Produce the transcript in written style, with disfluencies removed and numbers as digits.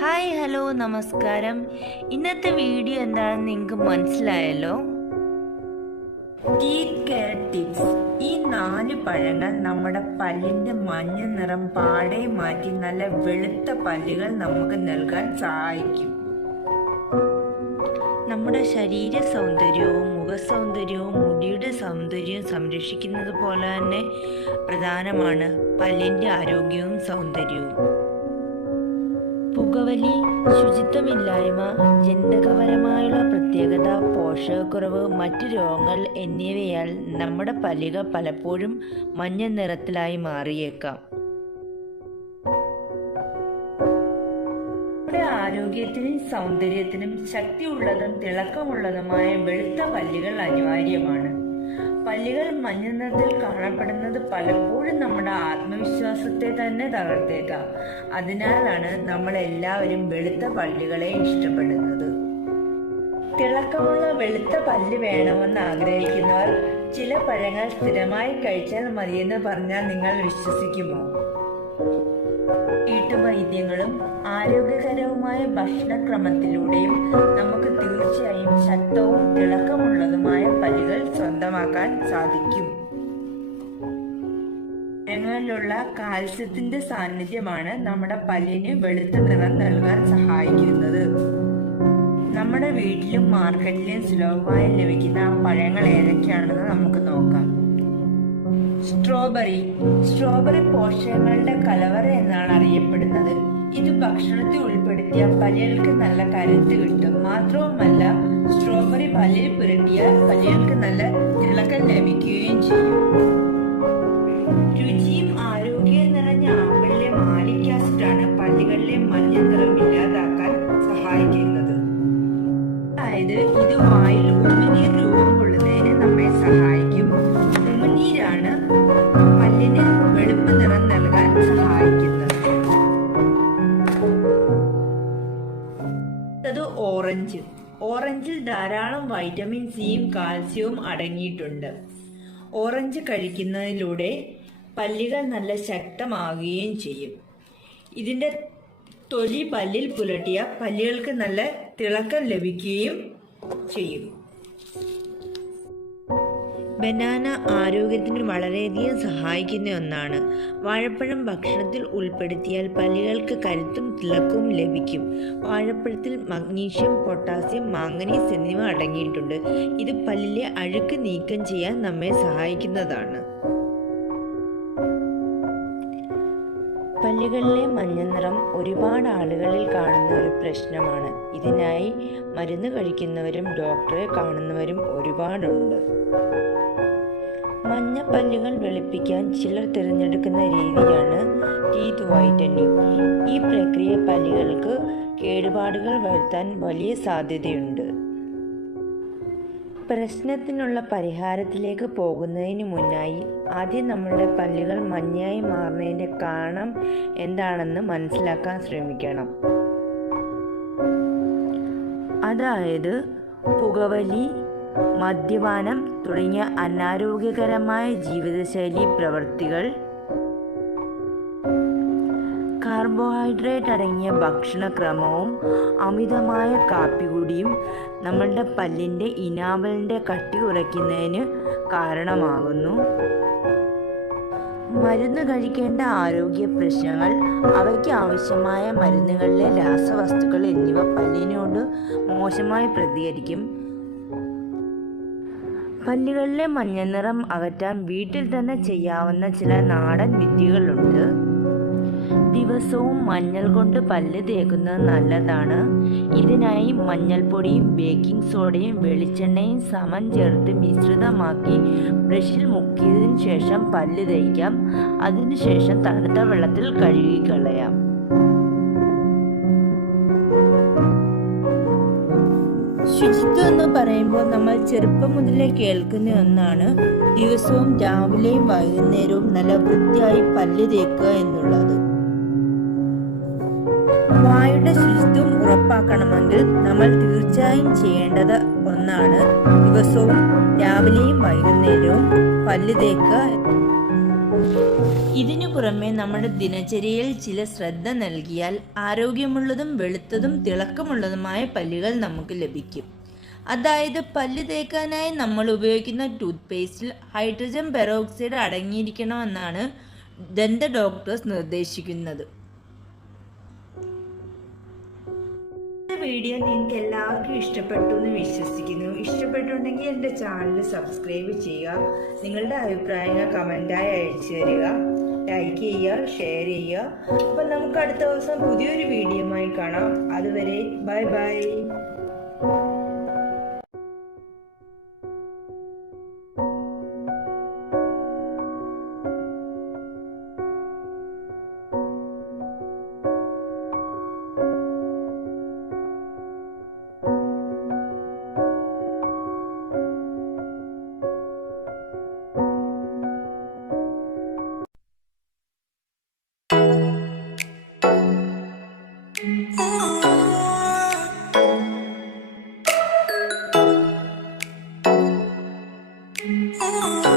Hi hello നമസ്കാരം. ഇന്നത്തെ video എന്താണെന്ന് നിങ്ങൾക്ക് മനസ്സിലായല്ലോ. Teeth care tips. ഈ 4 പഴങ്ങൾ നമ്മുടെ പല്ലിന്റെ മഞ്ഞ നിറം പാടെ മാറ്റി നല്ല വെളുത്ത പല്ലുകൾ നമുക്ക് നൽകാൻ സഹായിക്കും. നമ്മുടെ ശരീര സൗന്ദര്യവും മുഖ സൗന്ദര്യവും മുടിയുടെ സൗന്ദര്യവും സംരക്ഷിക്കുന്നത് പോലെ തന്നെ പ്രധാനമാണ് പല്ലിന്റെ ആരോഗ്യവും സൗന്ദര്യവും. പുകവലി, ശുചിത്വമില്ലായ്മ, ജനിതകപരമായുള്ള പ്രത്യേകത, പോഷകക്കുറവ്, മറ്റു രോഗങ്ങൾ എന്നിവയാൽ നമ്മുടെ പല്ലുകൾ പലപ്പോഴും മഞ്ഞ നിറത്തിലായി മാറിയേക്കാം. നമ്മുടെ ആരോഗ്യത്തിനും സൗന്ദര്യത്തിനും ശക്തിയുള്ളതും തിളക്കമുള്ളതുമായ വെളുത്ത പല്ലുകൾ അനിവാര്യമാണ്. പല്ലുകൾ മഞ്ഞ നിറത്തിൽ കാണപ്പെടുന്നത് പലപ്പോഴും നമ്മുടെ ആത്മവിശ്വാസത്തെ തന്നെ തകർത്തേക്കാം. അതിനാലാണ് നമ്മൾ എല്ലാവരും വെളുത്ത പല്ലുകളെ ഇഷ്ടപ്പെടുന്നത്. തിളക്കമുള്ള വെളുത്ത പല്ല് വേണമെന്ന് ആഗ്രഹിക്കുന്നവർ ചില പഴങ്ങൾ സ്ഥിരമായി കഴിച്ചാൽ മതിയെന്ന് പറഞ്ഞാൽ നിങ്ങൾ വിശ്വസിക്കുമോ? വീട്ടുവൈദ്യങ്ങളും ആരോഗ്യകരവുമായ ഭക്ഷണക്രമത്തിലൂടെയും നമുക്ക് തീർച്ചയായും ശക്തവും തിളക്കമുള്ളതുമായ പല്ലുകൾ സ്വന്തമാക്കാൻ സാധിക്കും. പഴങ്ങളിലുള്ള കാൽസ്യത്തിന്റെ സാന്നിധ്യമാണ് നമ്മുടെ പല്ലിന് വെളുത്ത നിറം നൽകാൻ സഹായിക്കുന്നത്. നമ്മുടെ വീട്ടിലും മാർക്കറ്റിലും സുലഭമായി ലഭിക്കുന്ന പഴങ്ങൾ ഏതൊക്കെയാണെന്ന് നമുക്ക് നോക്കാം. സ്ട്രോബെറി പോഷകങ്ങളുടെ കലവറ എന്നാണ് അറിയപ്പെടുന്നത്. ഇത് ഭക്ഷണത്തിൽ ഉൾപ്പെടുത്തിയ പല്ലുകൾക്ക് നല്ല കരുത്ത് കിട്ടും. മാത്രവുമല്ല, സ്ട്രോബെറി പല്ലിൽ പുരട്ടിയ പല്ലുകൾക്ക് നല്ല തിളക്കം ലഭിക്കുകയും ചെയ്യും. രുചിയും ആരോഗ്യം നിറഞ്ഞ ആപ്പിളിലെ മാലിക് ആസിഡാണ് പല്ലുകളിലെ മഞ്ഞ നിറം ഇല്ലാതാക്കാൻ സഹായിക്കുന്നത്. അതായത് ഇത് വായിൽ ഉമിനീർ രൂപം കൊള്ളുന്നതിന് നമ്മെ സഹായിക്കും. ഉമിനീരാണ് പല്ലിന് വെളുപ്പ് നിറം നൽകാൻ സഹായിക്കുന്നത്. ഓറഞ്ചിൽ ധാരാളം വൈറ്റമിൻ സിയും കാൽസ്യവും അടങ്ങിയിട്ടുണ്ട്. ഓറഞ്ച് കഴിക്കുന്നതിലൂടെ പല്ലുകൾ നല്ല ശക്തമാകുകയും ചെയ്യും. ഇതിന്റെ തൊലി പല്ലിൽ പുരട്ടിയ പല്ലുകൾക്ക് നല്ല തിളക്കം ലഭിക്കുകയും ചെയ്യും. ബനാന ആരോഗ്യത്തിന് വളരെയധികം സഹായിക്കുന്ന ഒന്നാണ്. വാഴപ്പഴം ഭക്ഷണത്തിൽ ഉൾപ്പെടുത്തിയാൽ പല്ലുകൾക്ക് കരുത്തും തിളക്കവും ലഭിക്കും. വാഴപ്പഴത്തിൽ മഗ്നീഷ്യം, പൊട്ടാസ്യം, മാംഗനീസ് എന്നിവ അടങ്ങിയിട്ടുണ്ട്. ഇത് പല്ലിലെ അഴുക്ക് നീക്കം ചെയ്യാൻ നമ്മെ സഹായിക്കുന്നതാണ്. പല്ലുകളിലെ മഞ്ഞ നിറം ഒരുപാട് ആളുകളിൽ കാണുന്ന ഒരു പ്രശ്നമാണ്. ഇതിനായി മരുന്ന് കഴിക്കുന്നവരും ഡോക്ടറെ കാണുന്നവരും ഒരുപാടുണ്ട്. മഞ്ഞ പല്ലുകൾ വെളുപ്പിക്കാൻ ചിലർ തിരഞ്ഞെടുക്കുന്ന രീതിയാണ് ടീത്ത് വൈറ്റനിങ്. ഈ പ്രക്രിയ പല്ലുകൾക്ക് കേടുപാടുകൾ വരുത്താൻ വലിയ സാധ്യതയുണ്ട്. പ്രശ്നത്തിനുള്ള പരിഹാരത്തിലേക്ക് പോകുന്നതിന് മുന്നായി ആദ്യം നമ്മളുടെ പല്ലുകൾ മഞ്ഞയായി മാറുന്നതിൻ്റെ കാരണം എന്താണെന്ന് മനസ്സിലാക്കാൻ ശ്രമിക്കണം. അതായത് പുകവലി, മദ്യപാനം തുടങ്ങിയ അനാരോഗ്യകരമായ ജീവിതശൈലി പ്രവൃത്തികൾ, കാർബോഹൈഡ്രേറ്റ് അടങ്ങിയ ഭക്ഷണക്രമവും അമിതമായ കാപ്പികുടിയും നമ്മളുടെ പല്ലിൻ്റെ ഇനാമലിൻ്റെ കട്ടി കുറയ്ക്കുന്നതിന് കാരണമാകുന്നു. മരുന്ന് കഴിക്കേണ്ട ആരോഗ്യ പ്രശ്നങ്ങൾ, അവയ്ക്ക് ആവശ്യമായ മരുന്നുകളിലെ രാസവസ്തുക്കൾ എന്നിവ പല്ലിനോട് മോശമായി പ്രതികരിക്കും. പല്ലുകളിലെ മഞ്ഞ നിറം അകറ്റാൻ വീട്ടിൽ തന്നെ ചെയ്യാവുന്ന ചില നാടൻ വിദ്യകളുണ്ട്. ദിവസവും മഞ്ഞൾ കൊണ്ട് പല്ല് തേക്കുന്നത് നല്ലതാണ്. ഇതിനായി മഞ്ഞൾപ്പൊടിയും ബേക്കിംഗ് സോഡയും വെളിച്ചെണ്ണയും സമം ചേർത്ത് മിശ്രിതമാക്കി ബ്രഷിൽ മുക്കിയതിനു ശേഷം പല്ല് തേക്കാം. അതിനുശേഷം തണുത്ത വെള്ളത്തിൽ കഴുകിക്കളയാം. ശുചിത്വം എന്ന് പറയുമ്പോൾ നമ്മൾ ചെറുപ്പം മുതലേ കേൾക്കുന്ന ഒന്നാണ് ദിവസവും രാവിലെയും വൈകുന്നേരവും നല്ല വൃത്തിയായി പല്ല് തേക്കുക എന്നുള്ളത്. വായുടെ ശുചിത്വം ഉറപ്പാക്കണമെങ്കിൽ നമ്മൾ തീർച്ചയായും ചെയ്യേണ്ടത് ഒന്നാണ് ദിവസവും രാവിലെയും വൈകുന്നേരവും പല്ല് തേക്കുക. ഇതിനു പുറമെ നമ്മുടെ ദിനചര്യയിൽ ചില ശ്രദ്ധ നൽകിയാൽ ആരോഗ്യമുള്ളതും വെളുത്തതും തിളക്കമുള്ളതുമായ പല്ലുകൾ നമുക്ക് ലഭിക്കും. അതായത് പല്ല് തേക്കാനായി നമ്മൾ ഉപയോഗിക്കുന്ന ടൂത്ത് പേസ്റ്റിൽ ഹൈഡ്രജൻ പെറോക്സൈഡ് അടങ്ങിയിരിക്കണമെന്നാണ് ദന്ത ഡോക്ടേഴ്സ് നിർദ്ദേശിക്കുന്നത്. വീഡിയോ നിങ്ങൾക്ക് എല്ലാവർക്കും ഇഷ്ടപ്പെട്ടു എന്ന് വിശ്വസിക്കുന്നു. ഇഷ്ടപ്പെട്ടുണ്ടെങ്കിൽ എൻ്റെ ചാനൽ സബ്സ്ക്രൈബ് ചെയ്യുക. നിങ്ങളുടെ അഭിപ്രായങ്ങൾ കമൻറ്റായി അയച്ചു തരിക. ലൈക്ക് ചെയ്യുക, ഷെയർ ചെയ്യുക. അപ്പം നമുക്ക് അടുത്ത ദിവസം പുതിയൊരു വീഡിയോയുമായി കാണാം. അതുവരെ ബൈ ബൈ. Oh